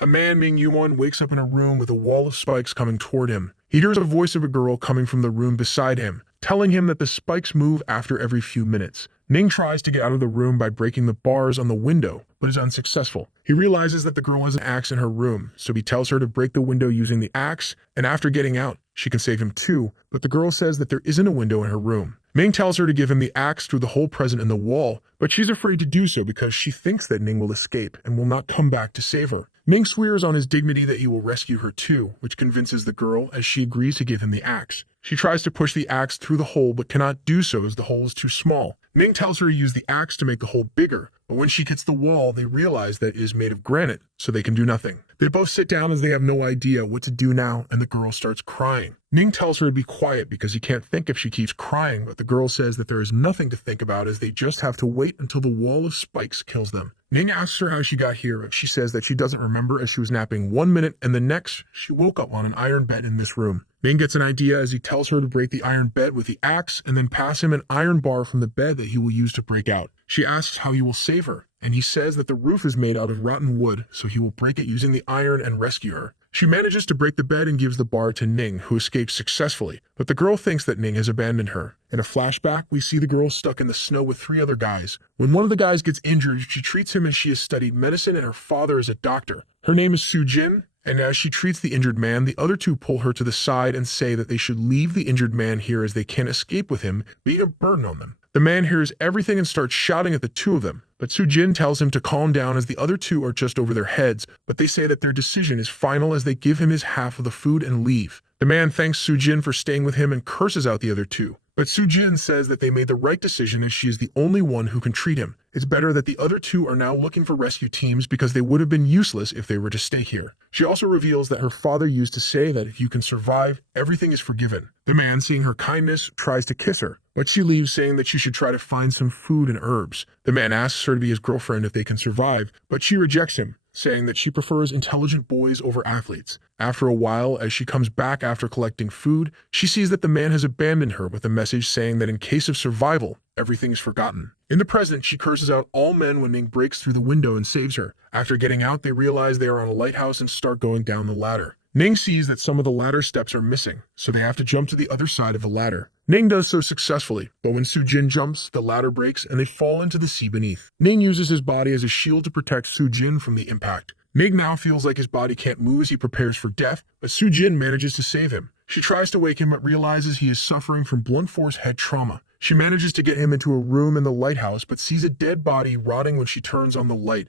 A man named Yuan wakes up in a room with a wall of spikes coming toward him. He hears the voice of a girl coming from the room beside him, telling him that the spikes move after every few minutes. Ning tries to get out of the room by breaking the bars on the window, but is unsuccessful. He realizes that the girl has an axe in her room, so he tells her to break the window using the axe, and after getting out, she can save him too, but the girl says that there isn't a window in her room. Ming tells her to give him the axe through the hole present in the wall, but she's afraid to do so because she thinks that Ning will escape and will not come back to save her. Ming swears on his dignity that he will rescue her too, which convinces the girl as she agrees to give him the axe. She tries to push the axe through the hole but cannot do so as the hole is too small. Ming tells her to use the axe to make the hole bigger, but when she hits the wall, they realize that it is made of granite, so they can do nothing. They both sit down as they have no idea what to do now, and the girl starts crying. Ning tells her to be quiet because he can't think if she keeps crying, but the girl says that there is nothing to think about as they just have to wait until the wall of spikes kills them. Ning asks her how she got here, and she says that she doesn't remember as she was napping 1 minute and the next, she woke up on an iron bed in this room. Ming gets an idea as he tells her to break the iron bed with the axe and then pass him an iron bar from the bed that he will use to break out. She asks how he will save her, and he says that the roof is made out of rotten wood, so he will break it using the iron and rescue her. She manages to break the bed and gives the bar to Ning, who escapes successfully, but the girl thinks that Ning has abandoned her. In a flashback, we see the girl stuck in the snow with 3 other guys. When one of the guys gets injured, she treats him as she has studied medicine and her father is a doctor. Her name is Sujin, and as she treats the injured man, the other 2 pull her to the side and say that they should leave the injured man here as they can't escape with him, being a burden on them. The man hears everything and starts shouting at the 2 of them, but Sujin tells him to calm down as the other 2 are just over their heads, but they say that their decision is final as they give him his half of the food and leave. The man thanks Sujin for staying with him and curses out the other 2. But Sujin says that they made the right decision as she is the only one who can treat him. It's better that the other 2 are now looking for rescue teams because they would have been useless if they were to stay here. She also reveals that her father used to say that if you can survive, everything is forgiven. The man, seeing her kindness, tries to kiss her, but she leaves saying that she should try to find some food and herbs. The man asks her to be his girlfriend if they can survive, but she rejects him, saying that she prefers intelligent boys over athletes. After a while, as she comes back after collecting food, she sees that the man has abandoned her with a message saying that in case of survival, everything is forgotten. In the present, she curses out all men when Ning breaks through the window and saves her. After getting out, they realize they are on a lighthouse and start going down the ladder. Ning sees that some of the ladder steps are missing, so they have to jump to the other side of the ladder. Ning does so successfully, but when Sujin jumps, the ladder breaks and they fall into the sea beneath. Ning uses his body as a shield to protect Sujin from the impact. Ning now feels like his body can't move as he prepares for death, but Sujin manages to save him. She tries to wake him but realizes he is suffering from blunt force head trauma. She manages to get him into a room in the lighthouse but sees a dead body rotting when she turns on the light.